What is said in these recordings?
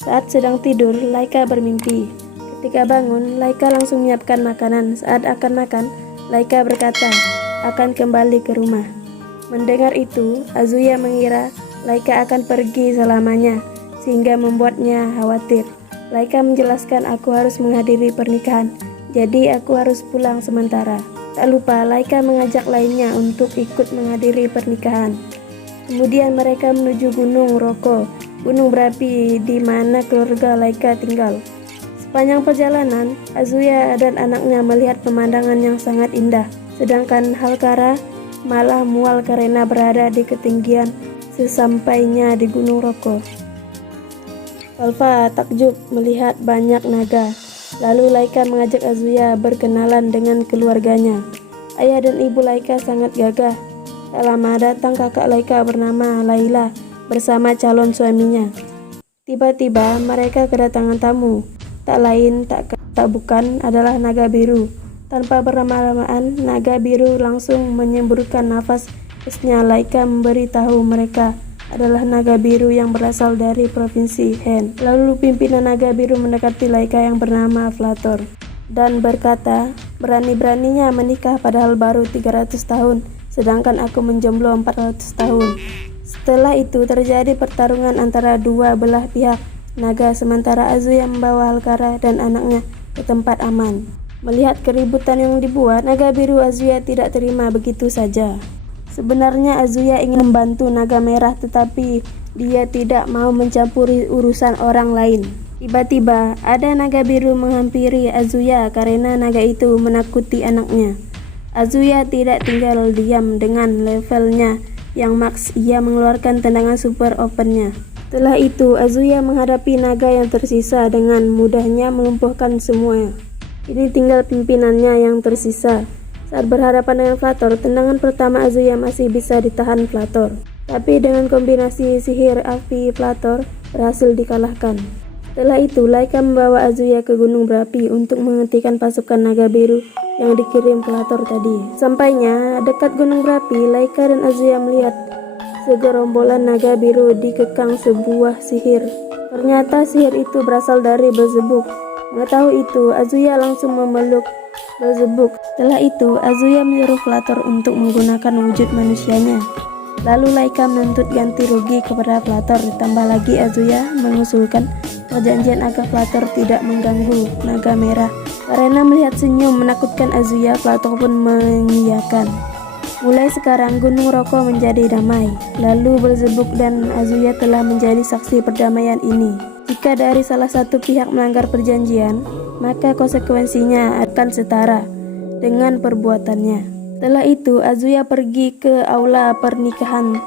Saat sedang tidur, Laika bermimpi. Ketika bangun, Laika langsung menyiapkan makanan. Saat akan makan, Laika berkata akan kembali ke rumah. Mendengar itu, Azuya mengira Laika akan pergi selamanya, sehingga membuatnya khawatir. Laika menjelaskan, aku harus menghadiri pernikahan, jadi aku harus pulang sementara. Tak lupa, Laika mengajak lainnya untuk ikut menghadiri pernikahan. Kemudian mereka menuju Gunung Roko, gunung berapi di mana keluarga Laika tinggal. Sepanjang perjalanan, Azuya dan anaknya melihat pemandangan yang sangat indah, sedangkan Halkara malah mual karena berada di ketinggian sesampainya di Gunung Roko. Alfa takjub melihat banyak naga. Lalu Laika mengajak Azuya berkenalan dengan keluarganya. Ayah dan ibu Laika sangat gagah. Tak lama datang kakak Laika bernama Laila bersama calon suaminya. Tiba-tiba mereka kedatangan tamu. Tak lain tak bukan adalah naga biru. Tanpa berlama-lamaan, naga biru langsung menyemburkan nafas. Terusnya Laika memberitahu mereka adalah naga biru yang berasal dari provinsi Hen. Lalu pimpinan naga biru mendekati Laika yang bernama Flator dan berkata, berani-beraninya menikah padahal baru 300 tahun, sedangkan aku menjomblo 400 tahun. Setelah itu terjadi pertarungan antara dua belah pihak naga, sementara Azuya membawa Halkara dan anaknya ke tempat aman. Melihat keributan yang dibuat, naga biru Azuya tidak terima begitu saja. Sebenarnya Azuya ingin membantu naga merah, tetapi dia tidak mau mencampuri urusan orang lain. Tiba-tiba ada naga biru menghampiri Azuya karena naga itu menakuti anaknya. Azuya tidak tinggal diam. Dengan levelnya yang max, ia mengeluarkan tendangan super opennya. Setelah itu Azuya menghadapi naga yang tersisa dengan mudahnya melumpuhkan semua. Ini tinggal pimpinannya yang tersisa. Saat berhadapan dengan Flator, tendangan pertama Azuya masih bisa ditahan Flator. Tapi dengan kombinasi sihir api Flator berhasil dikalahkan. Setelah itu Laika membawa Azuya ke gunung berapi untuk menghentikan pasukan naga biru yang dikirim Flator tadi. Sampainya dekat gunung berapi, Laika dan Azuya melihat segerombolan naga biru dikekang sebuah sihir. Ternyata sihir itu berasal dari Beelzebub. Mengetahui itu, Azuya langsung memeluk Beelzebub. Setelah itu, Azuya menyuruh Flator untuk menggunakan wujud manusianya. Lalu Laika menuntut ganti rugi kepada Flator. Ditambah lagi Azuya mengusulkan perjanjian agar Flator tidak mengganggu naga merah. Karena melihat senyum menakutkan Azuya, Flator pun mengiyakan. Mulai sekarang Gunung Roko menjadi damai. Lalu Beelzebub dan Azuya telah menjadi saksi perdamaian ini. Jika dari salah satu pihak melanggar perjanjian, maka konsekuensinya akan setara dengan perbuatannya. Setelah itu Azuya pergi ke aula pernikahan.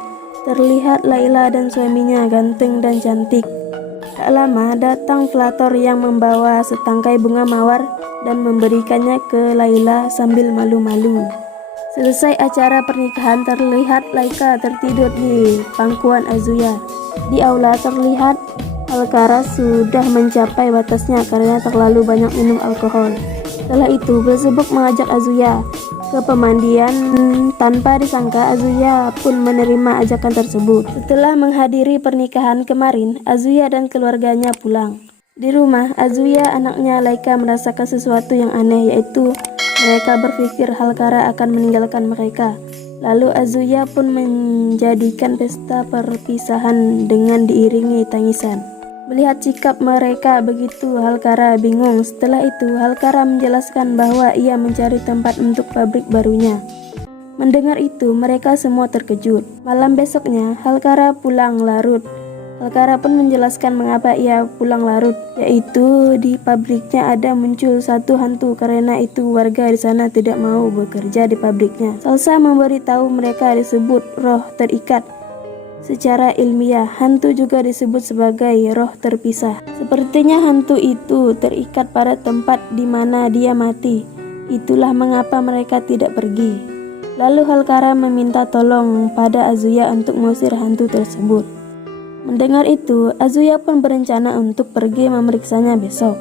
Terlihat Laila dan suaminya ganteng dan cantik. Tak lama datang Flator yang membawa setangkai bunga mawar dan memberikannya ke Laila sambil malu-malu. Selesai acara pernikahan, terlihat Laika tertidur di pangkuan Azuya. Di aula terlihat Halkara sudah mencapai batasnya karena terlalu banyak minum alkohol. Setelah itu Beelzebub mengajak Azuya ke pemandian. Tanpa disangka Azuya pun menerima ajakan tersebut. Setelah menghadiri pernikahan kemarin, Azuya dan keluarganya pulang. Di rumah, Azuya anaknya Laika merasakan sesuatu yang aneh, yaitu mereka berpikir Halkara akan meninggalkan mereka. Lalu Azuya pun menjadikan pesta perpisahan dengan diiringi tangisan. Melihat sikap mereka begitu, Halkara bingung. Setelah itu Halkara menjelaskan bahwa ia mencari tempat untuk pabrik barunya. Mendengar itu mereka semua terkejut. Malam besoknya Halkara pulang larut. Halkara pun menjelaskan mengapa ia pulang larut, yaitu di pabriknya ada muncul satu hantu. Karena itu warga di sana tidak mau bekerja di pabriknya. Salsa memberitahu mereka disebut roh terikat. Secara ilmiah, hantu juga disebut sebagai roh terpisah. Sepertinya hantu itu terikat pada tempat di mana dia mati. Itulah mengapa mereka tidak pergi. Lalu Halkara meminta tolong pada Azuya untuk mengusir hantu tersebut. Mendengar itu, Azuya pun berencana untuk pergi memeriksanya besok.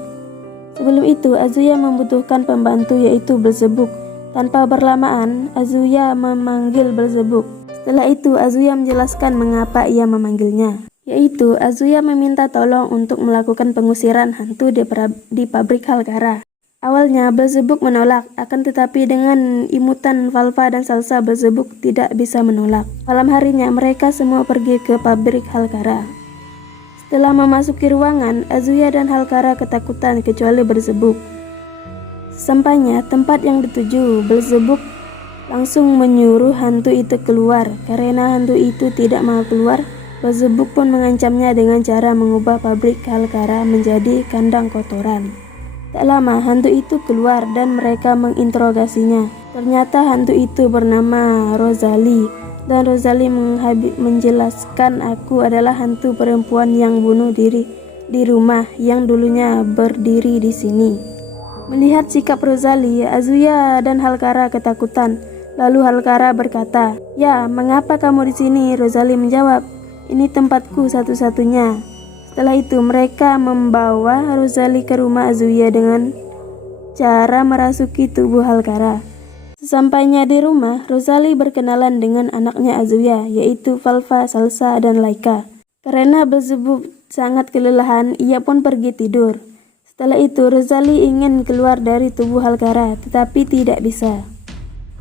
Sebelum itu, Azuya membutuhkan pembantu, yaitu Beelzebub. Tanpa berlamaan, Azuya memanggil Beelzebub. Setelah itu Azuya menjelaskan mengapa ia memanggilnya. yaitu Azuya meminta tolong untuk melakukan pengusiran hantu di pabrik Halkara. Awalnya Beelzebub menolak, akan tetapi dengan imutan Valva dan Salsa, Beelzebub tidak bisa menolak. Malam harinya mereka semua pergi ke pabrik Halkara. Setelah memasuki ruangan, Azuya dan Halkara ketakutan kecuali Beelzebub. Sampainya tempat yang dituju, Beelzebub langsung menyuruh hantu itu keluar. Karena hantu itu tidak mau keluar, Beelzebub pun mengancamnya dengan cara mengubah pabrik Halkara menjadi kandang kotoran. Tak lama hantu itu keluar dan mereka menginterogasinya. Ternyata hantu itu bernama Rosalie, dan Rosalie menjelaskan, aku adalah hantu perempuan yang bunuh diri di rumah yang dulunya berdiri di sini. Melihat sikap Rosalie, Azuya dan Halkara ketakutan. Lalu Halkara berkata, "Ya, mengapa kamu di sini?" Rosalie menjawab, "Ini tempatku satu-satunya." Setelah itu mereka membawa Rosalie ke rumah Azuya dengan cara merasuki tubuh Halkara. Sesampainya di rumah, Rosalie berkenalan dengan anaknya Azuya, yaitu Valva, Salsa, dan Laika. Karena Beelzebub sangat kelelahan, ia pun pergi tidur. Setelah itu Rosalie ingin keluar dari tubuh Halkara, tetapi tidak bisa.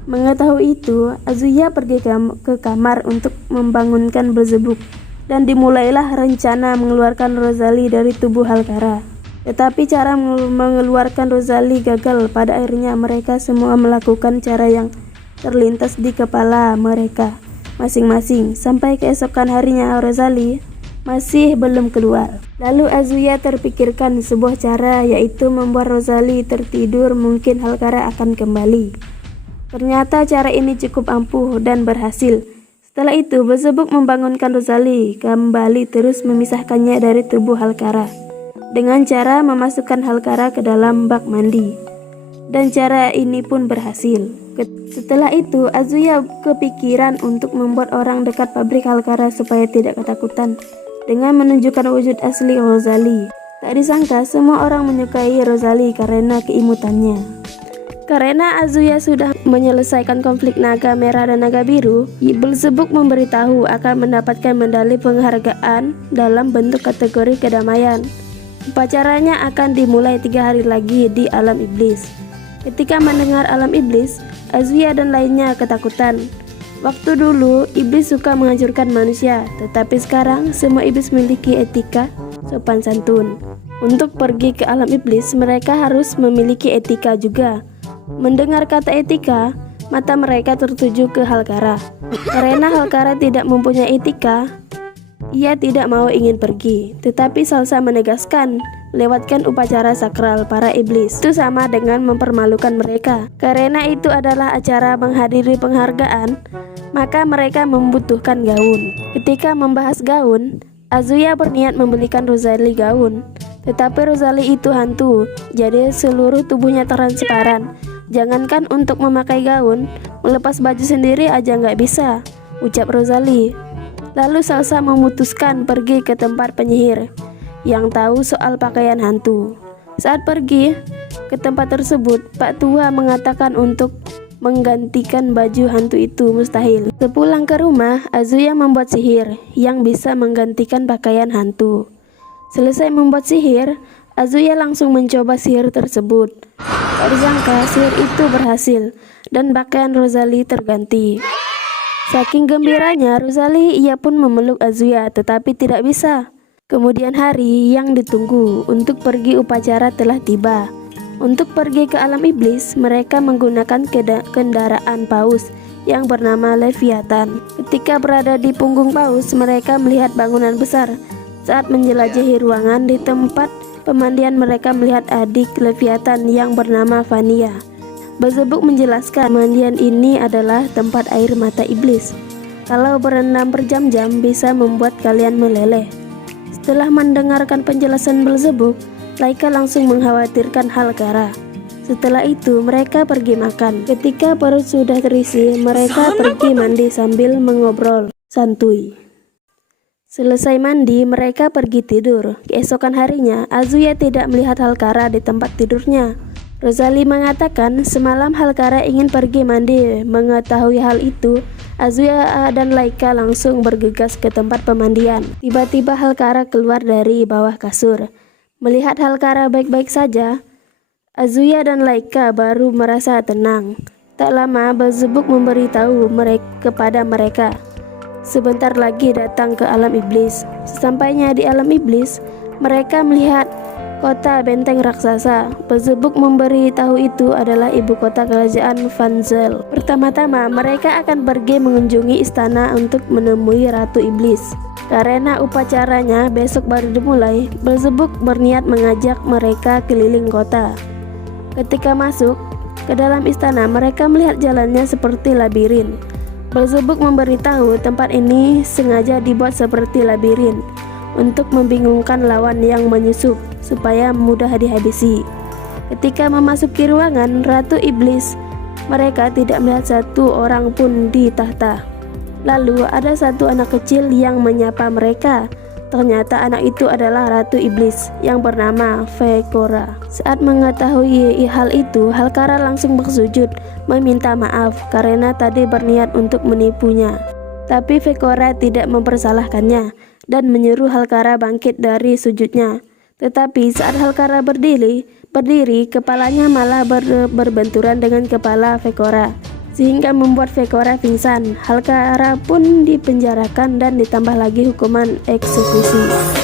Mengetahui itu, Azuya pergi ke kamar untuk membangunkan Beelzebub. Dan dimulailah rencana mengeluarkan Rosalie dari tubuh Halkara. Tetapi cara mengeluarkan Rosalie gagal. Pada akhirnya mereka semua melakukan cara yang terlintas di kepala mereka masing-masing. Sampai keesokan harinya Rosalie masih belum keluar. Lalu Azuya terpikirkan sebuah cara, yaitu membuat Rosalie tertidur, mungkin Halkara akan kembali. Ternyata cara ini cukup ampuh dan berhasil. Setelah itu, Beelzebub membangunkan Rosalie kembali, terus memisahkannya dari tubuh Halkara dengan cara memasukkan Halkara ke dalam bak mandi. Dan cara ini pun berhasil. Setelah itu, Azuya kepikiran untuk membuat orang dekat pabrik Halkara supaya tidak ketakutan dengan menunjukkan wujud asli Rosalie. Tak disangka, semua orang menyukai Rosalie karena keimutannya. Karena Azuya sudah menyelesaikan konflik naga merah dan naga biru, Beelzebub memberitahu akan mendapatkan medali penghargaan dalam bentuk kategori kedamaian. Upacaranya akan dimulai 3 hari lagi di alam iblis. Ketika mendengar alam iblis, Azuya dan lainnya ketakutan. Waktu dulu, iblis suka menghancurkan manusia, tetapi sekarang semua iblis memiliki etika sopan santun. Untuk pergi ke alam iblis, mereka harus memiliki etika juga. Mendengar kata etika, mata mereka tertuju ke Halkara. Karena Halkara tidak mempunyai etika, ia tidak mau ingin pergi. Tetapi Salsa menegaskan, lewatkan upacara sakral para iblis itu sama dengan mempermalukan mereka. Karena itu adalah acara menghadiri penghargaan, maka mereka membutuhkan gaun. Ketika membahas gaun, Azuya berniat membelikan Rosalie gaun. Tetapi Rosalie itu hantu, jadi seluruh tubuhnya transparan. Jangankan untuk memakai gaun, melepas baju sendiri aja nggak bisa, ucap Rosalie. Lalu Salsa memutuskan pergi ke tempat penyihir yang tahu soal pakaian hantu. Saat pergi ke tempat tersebut, Pak Tua mengatakan untuk menggantikan baju hantu itu mustahil. Sepulang ke rumah, Azuya membuat sihir yang bisa menggantikan pakaian hantu. Selesai membuat sihir, Azuya langsung mencoba sihir tersebut. Tak disangka sihir itu berhasil dan pakaian Rosalie terganti. Saking gembiranya Rosalie, ia pun memeluk Azuya, tetapi tidak bisa. Kemudian hari yang ditunggu untuk pergi upacara telah tiba. Untuk pergi ke alam iblis, mereka menggunakan kendaraan paus yang bernama Leviathan. Ketika berada di punggung paus, mereka melihat bangunan besar. Saat menjelajahi ruangan di tempat pemandian, mereka melihat adik Leviathan yang bernama Vania. Beelzebub menjelaskan pemandian ini adalah tempat air mata iblis. Kalau berendam berjam-jam bisa membuat kalian meleleh. Setelah mendengarkan penjelasan Beelzebub, Laika langsung mengkhawatirkan Halkara. Setelah itu mereka pergi makan. Ketika perut sudah terisi, mereka pergi mandi sambil mengobrol santuy. Selesai mandi, mereka pergi tidur. Keesokan harinya, Azuya tidak melihat Halkara di tempat tidurnya. Rosalie mengatakan semalam Halkara ingin pergi mandi. Mengetahui hal itu, Azuya dan Laika langsung bergegas ke tempat pemandian. Tiba-tiba Halkara keluar dari bawah kasur. Melihat Halkara baik-baik saja, Azuya dan Laika baru merasa tenang. Tak lama Belzebub memberitahu kepada mereka sebentar lagi datang ke alam iblis. Sesampainya di alam iblis, mereka melihat kota benteng raksasa. Belzebub memberitahu itu adalah ibu kota kerajaan Vanzel. Pertama-tama mereka akan pergi mengunjungi istana untuk menemui Ratu Iblis. Karena upacaranya besok baru dimulai, Belzebub berniat mengajak mereka keliling kota. Ketika masuk ke dalam istana, mereka melihat jalannya seperti labirin. Belzebub memberitahu tempat ini sengaja dibuat seperti labirin untuk membingungkan lawan yang menyusup supaya mudah dihabisi. Ketika memasuki ruangan Ratu Iblis, mereka tidak melihat satu orang pun di tahta. Lalu ada satu anak kecil yang menyapa mereka. Ternyata anak itu adalah Ratu Iblis yang bernama Vekora. Saat mengetahui hal itu, Halkara langsung bersujud meminta maaf karena tadi berniat untuk menipunya. Tapi Vekora tidak mempersalahkannya dan menyuruh Halkara bangkit dari sujudnya. Tetapi saat Halkara berdiri, kepalanya malah berbenturan dengan kepala Vekora, sehingga membuat Vekora pingsan. Halkara pun dipenjarakan dan ditambah lagi hukuman eksekusi.